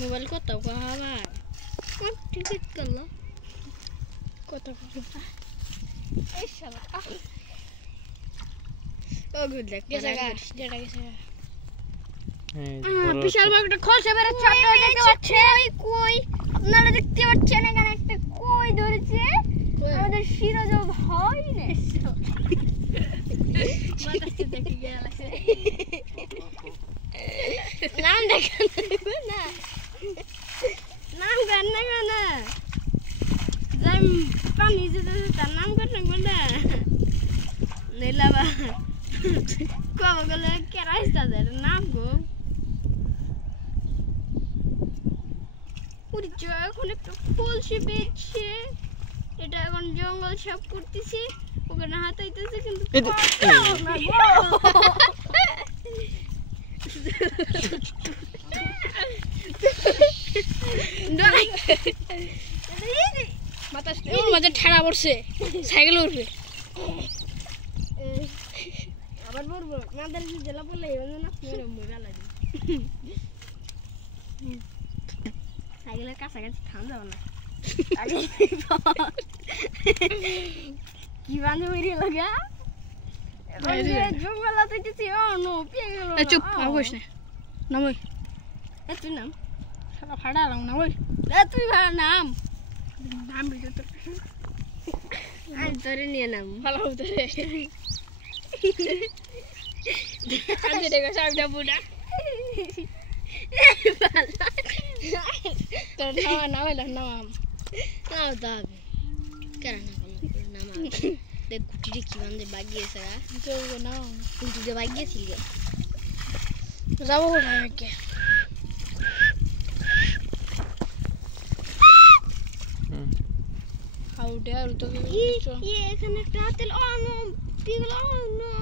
মোবাইল কত কহাবা টিকিট করলো কত এই শালা ও গুড দেখ যেটা গেছে বিশাল বড় একটা খলসে বের ছোট দেখতে পাচ্ছেন কই আপনারা দেখতে পাচ্ছেন এখানে একটা কই ধরেছে আমাদের শিরোজ হয় রে মাথাতে দেখি গেছে নাম দেখেন না নাম গান না গানা যাই পানি যেতে তার নাম করছেন কোনটা নেলাবা কবে গেলে কেরাইস তাদের নাম গো ওই এখন একটু ফুলসি পেয়েছে এটা এখন জঙ্গল সাফ করতেছি ওখানে হাতাইতেছে কিন্তু মাথা ঠাড়া পড়ছে সাইকেল উঠবে আবার বলবো মাদার জেলা বললে না সাইকেলের কাছাকাছি খান যাবো না কি বান্ধে বেরিয়ে লাগা জঙ্গল হাতাইতেছি চুপ আবস না নামই তুই নাম ভাড়া লাম না ওই তুই ভাড়া নাম নাম ভিডিও তো আজ ধরে নিয়ে নাম ভালো হতো রে আজ দেখো সামনে বুড়া তোর নাম না হইল নাম নাও দাব কেন না নাম দেখ গুটিতে কি বান্ধে বাগিয়েছে রা তো নাও গুটিতে বাগিয়েছি রে যাবো না কে How dare you? এখানে একটা হাতেল নো পিগলা নো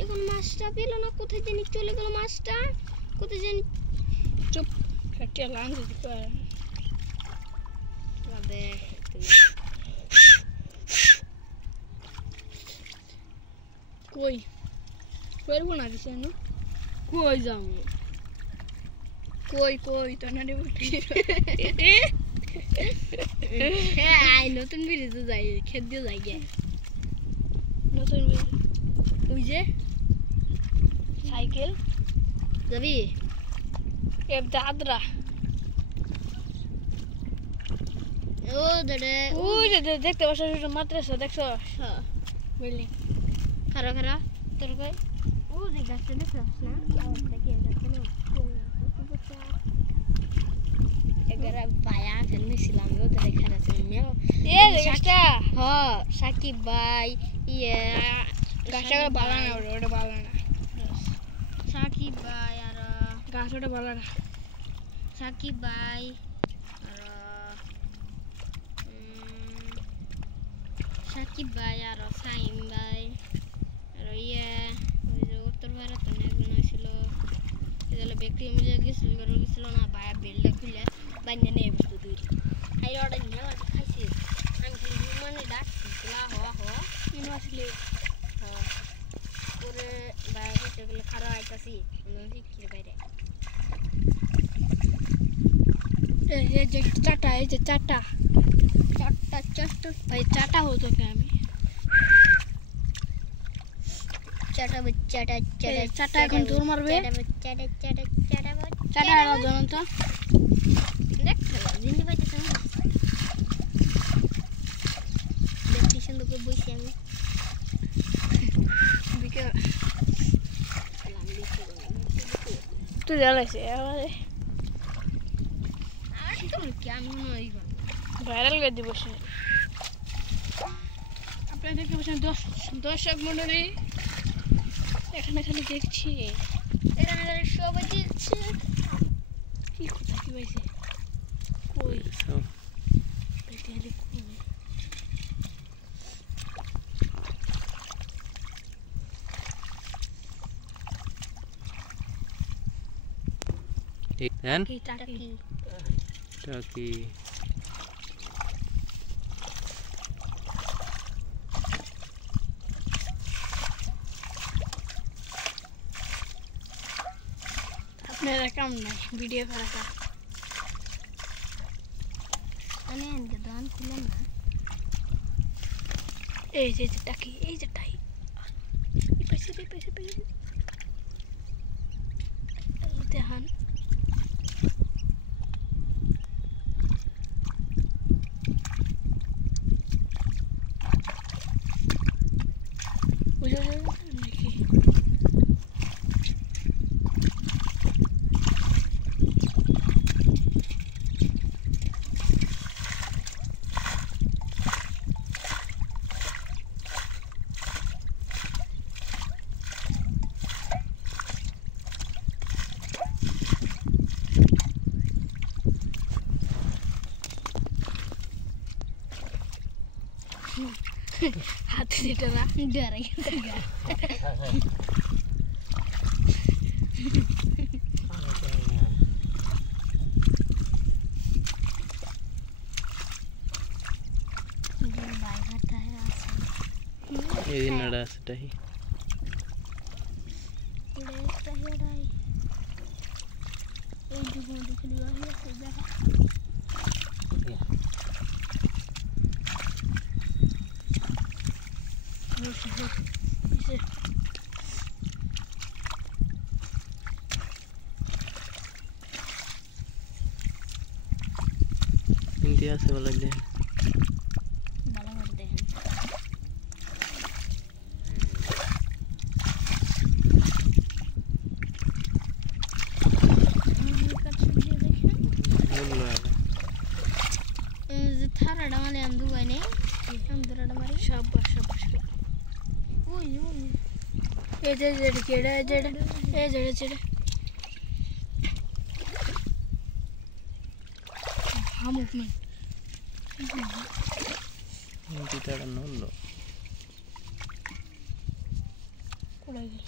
এখন মাছটা পেল না কোথায় জানি চলে গেল মাছটা কোথায় জানি চুপ কাটিয়া লাং দিতে পারে তবে কই করব না দিছে না কই যাম কই কই তো না রে হ্যাঁ আই নতুন ব্রিজে যাই খেত দিয়ে যাই গে নতুন ব্রিজ ওই যে সাইকেল যাবি এব দাদরা ও দাদা ওই যে দেখতে পাচ্ছ মাদ্রাসা দেখছো হ্যাঁ বিল্ডিং খারা খারা তোর কই ও যে গাছটা দেখছ না দেখি যাচ্ছে না এগারা বায়া ফেলছিলাম ওদের এখানে মেও এ গাছটা হ্যাঁ সাকিব ভাই ইয়ে গাছটা ভালো না ওটা ভালো না সাকিব ভাই আর গাছটা ভালো না সাকিব ভাই আর সাকিব ভাই আর সাইম ভাই আর ইয়ে ওই যে উত্তর ভারত একজন ছিল এগুলো ব্যক্তি মিলে গেছিল না ভাইয়া বেলটা খুলে বাইনে নিয়ে বসতো দুই খাই অর্ডার নিয়ে খাইছি আমি খালি মানে ডাকছিলাম হওয়া হওয়া ইউনিভার্সিটি হ্যাঁ করে বাইরে সেগুলো খারাপ আইতাছি শিখছি বাইরে এই যে চাটা এই যে চাটা চারটা চারটা ভাই চাটা হতো কে আমি চাটা চাটা চাটা চাটা এখন দূর মারবে চাটা চাটা চাটা চাটা আর জানেন তো দেখ জিন্দি পাইতেছ না দেখতেছেন তো বসে আমি বিকে তুই জ্বালাইছে আমারে আর তো কেমন হই ভাইরাল করে দিব সে আপনারা দেখতে পাচ্ছেন দর্শক মণ্ডলী এখানে খালি দেখছি এখানে খালি সবাই দেখছে কি কথা কি পাইছে কই বেটারে কই ঠিক দেন টাকি টাকি আপনারা কাম নাই ভিডিও করা দোকানে আনকে দোকান খুলেন না এই যে টাকি এই যে টাই এই পাশে দেখান বুঝা যায় নাকি হাতে দিতে না ডরে গেছে গা ভাই হাতে আছে এই নড়া সেটাই লেটা হেরাই এই দুগুলো দেখে দিবা আছে দেখা হিন্দি আছে বলে যে ভালো করে দেখেন বললো যে থারাটা মানে আন্দু গাইনে আন্দুরাটা মারি শাবাশ ওই এই যে মুভমেন্ট হিন্দি তারা নড়লো কোথায় গেল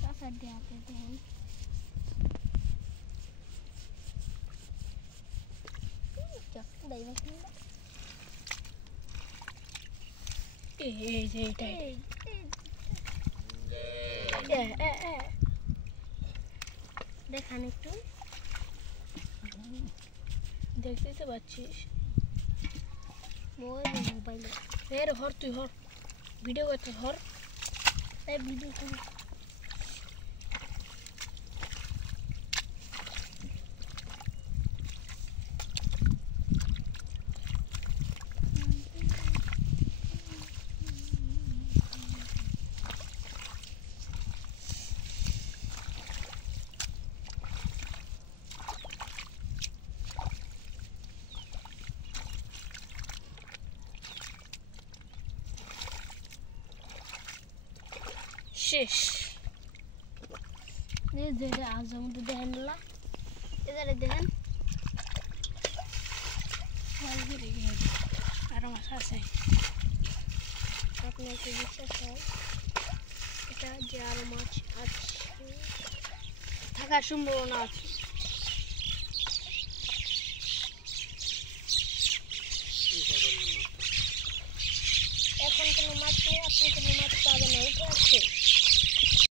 চাষার দিয়ে আপনি দেখেন এই যে এটাই দেখান একটু দেখতেই তো পাচ্ছিস মোবাইলে এর হর তুই হর ভিডিও করতে হর এই ভিডিও করি শেষ এই যে আজ আমাদের দেখেন না এদারে দেখেন আরো মাছ আছে আপনার কি বিশ্বাস হয় এটা যে আরো মাছ আছে থাকার সম্ভাবনা আছে এখন কোনো মাছ নেই আপনি কোনো মাছ পাবেন না উঠে আছে